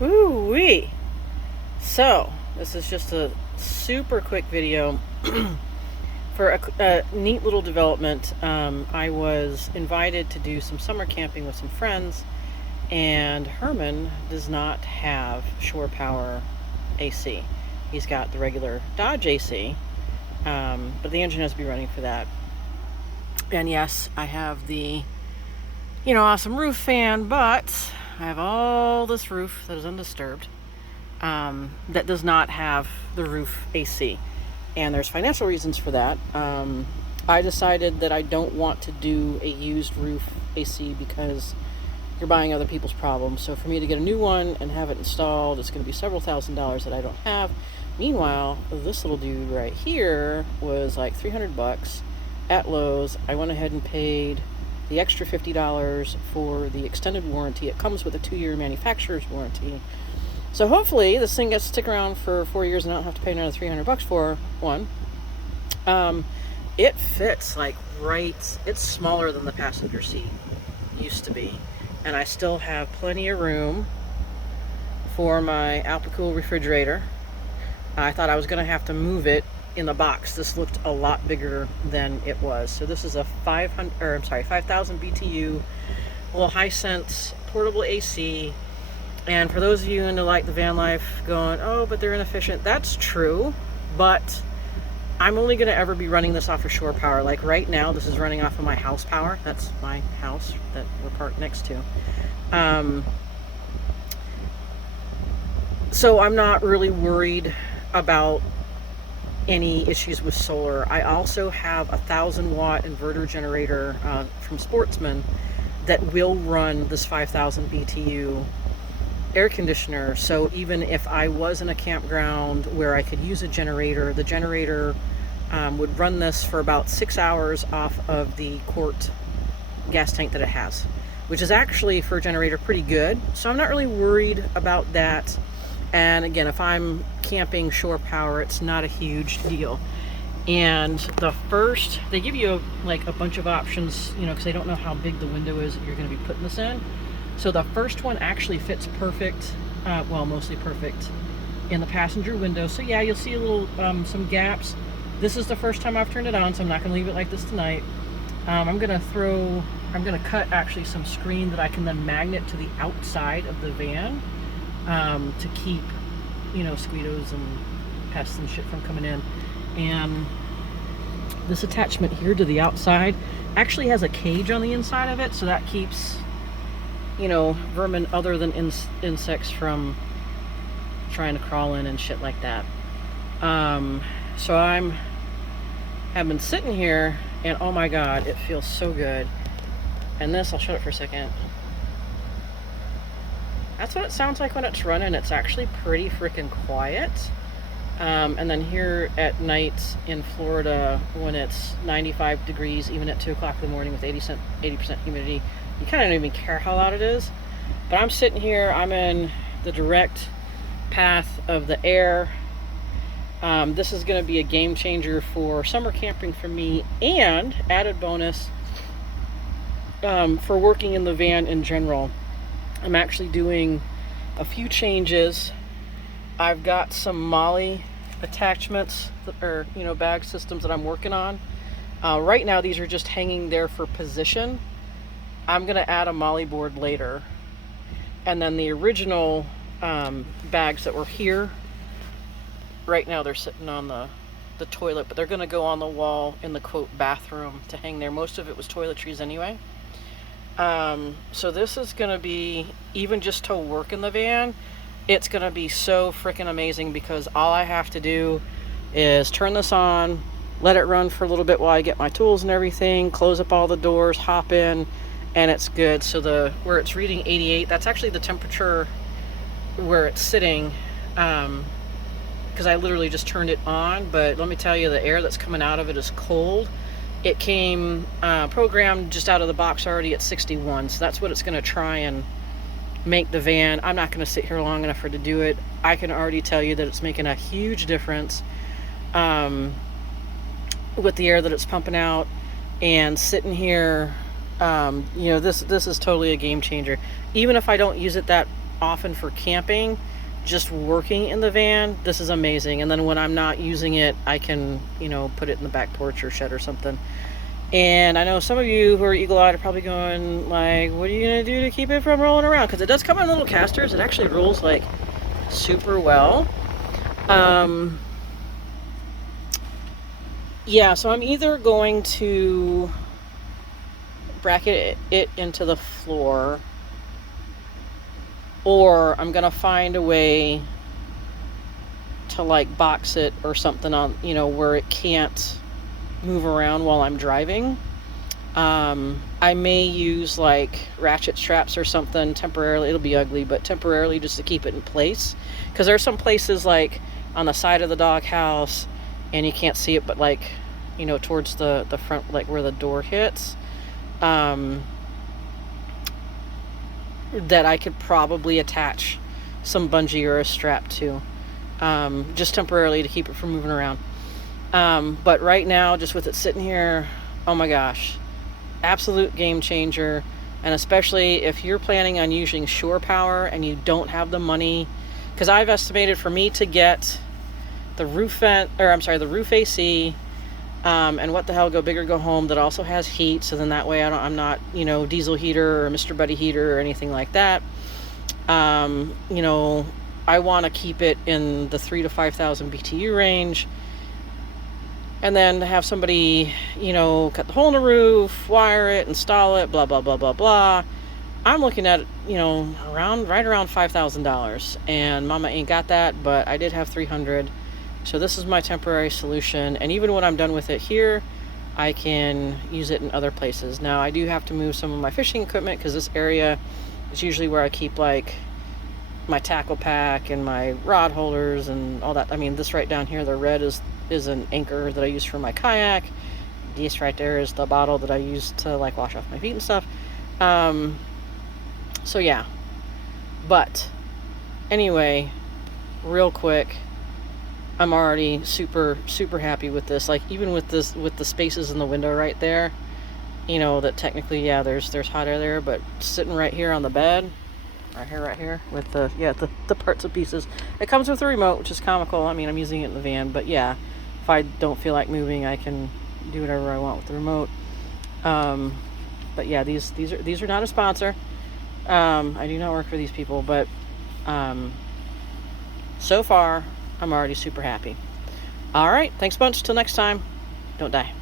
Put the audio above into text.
Woo-wee. So, this is just a super quick video for a neat little development. I was invited to do some summer camping with some friends, and Herman does not have shore power AC. He's got the regular Dodge AC, but the engine has to be running for that. And yes, I have the, awesome roof fan, but I have all this roof that is undisturbed, that does not have the roof AC. And there's financial reasons for that. I decided that I don't want to do a used roof AC because you're buying other people's problems. So for me to get a new one and have it installed, it's going to be several $1,000s that I don't have. Meanwhile, this little dude right here was like $300 at Lowe's. I went ahead and paid the extra $50 for the extended warranty. It comes with a 2-year manufacturer's warranty. So hopefully this thing gets to stick around for 4 years and I don't have to pay another $300 for one. It fits like it's smaller than the passenger seat used to be. And I still have plenty of room for my Alpicool refrigerator. I thought I was going to have to move it in the box. This looked a lot bigger than it was. So this is a 5,000 BTU little Hisense portable AC. And for those of you into like the van life going, oh, but they're inefficient. That's true, but I'm only going to ever be running this off of shore power. Like right now, this is running off of my house power. That's my house that we're parked next to. So I'm not really worried about any issues with solar. I also have a 1,000-watt inverter generator from Sportsman that will run this 5,000 BTU air conditioner. So even if I was in a campground where I could use a generator, the generator would run this for about 6 hours off of the quart gas tank that it has, which is actually for a generator pretty good. So I'm not really worried about that. And again, if I'm camping shore power, it's not a huge deal. And they give you like a bunch of options, because they don't know how big the window is that you're going to be putting this in. So the first one actually fits perfect, mostly perfect, in the passenger window. So yeah, you'll see a little, some gaps. This is the first time I've turned it on, so I'm not going to leave it like this tonight. I'm going to cut actually some screen that I can then magnet to the outside of the van, to keep, mosquitoes and pests and shit from coming in. And this attachment here to the outside actually has a cage on the inside of it, so that keeps, vermin other than insects from trying to crawl in and shit like that. So have been sitting here, and oh my god, it feels so good. And this, I'll shut it for a second. That's what it sounds like when it's running. It's actually pretty freaking quiet. And then here at night in Florida, when it's 95 degrees, even at 2 o'clock in the morning with 80% humidity, you kind of don't even care how loud it is. But I'm sitting here, I'm in the direct path of the air. This is going to be a game changer for summer camping for me, and added bonus, for working in the van in general. I'm actually doing a few changes. I've got some MOLLE attachments or bag systems that I'm working on. Right now these are just hanging there for position. I'm going to add a MOLLE board later. And then the original bags that were here, right now they're sitting on the toilet, but they're going to go on the wall in the quote bathroom to hang there. Most of it was toiletries anyway. So this is going to be, even just to work in the van, it's going to be so freaking amazing, because all I have to do is turn this on, let it run for a little bit while I get my tools and everything, close up all the doors, hop in, and it's good. So where it's reading 88, that's actually the temperature where it's sitting, because I literally just turned it on. But let me tell you, the air that's coming out of it is cold. It came programmed just out of the box already at 61, so that's what it's going to try and make the van. I'm not going to sit here long enough for it to do it. I can already tell you that it's making a huge difference with the air that it's pumping out. And sitting here, this is totally a game changer. Even if I don't use it that often for camping, just working in the van, this is amazing. And then when I'm not using it, I can, put it in the back porch or shed or something. And I know some of you who are eagle-eyed are probably going like, what are you going to do to keep it from rolling around? Because it does come in little casters. It actually rolls like super well. Yeah, so I'm either going to bracket it into the floor, or I'm going to find a way to like box it or something on, where it can't move around while I'm driving. I may use like ratchet straps or something temporarily. It'll be ugly, but temporarily just to keep it in place. Because there's some places like on the side of the doghouse, and you can't see it, but like, towards the front, like where the door hits, that I could probably attach some bungee or a strap to, just temporarily to keep it from moving around. But right now, just with it sitting here, oh my gosh, absolute game changer. And especially if you're planning on using shore power and you don't have the money, because I've estimated for me to get the roof the roof AC, and what the hell, go big or go home, that also has heat, so then that way I'm not, diesel heater or Mr. Buddy heater or anything like that. I want to keep it in the 3,000 to 5,000 BTU range. And then have somebody, cut the hole in the roof, wire it, install it, blah, blah, blah, blah, blah. I'm looking at, right around $5,000. And Mama ain't got that, but I did have $300. So this is my temporary solution. And even when I'm done with it here, I can use it in other places. Now, I do have to move some of my fishing equipment, because this area is usually where I keep, like, my tackle pack and my rod holders and all that. I mean, this right down here, the red is an anchor that I use for my kayak. This right there is the bottle that I use to like wash off my feet and stuff. So yeah, but anyway, real quick, I'm already super happy with this. Like, even with the spaces in the window right there, that technically, yeah, there's hot air there, but sitting right here on the bed, right here with the parts and pieces. It comes with a remote, which is comical. I mean, I'm using it in the van, but yeah, if I don't feel like moving, I can do whatever I want with the remote. But yeah, these are not a sponsor. I do not work for these people, but so far I'm already super happy. All right, thanks a bunch. Till next time, don't die.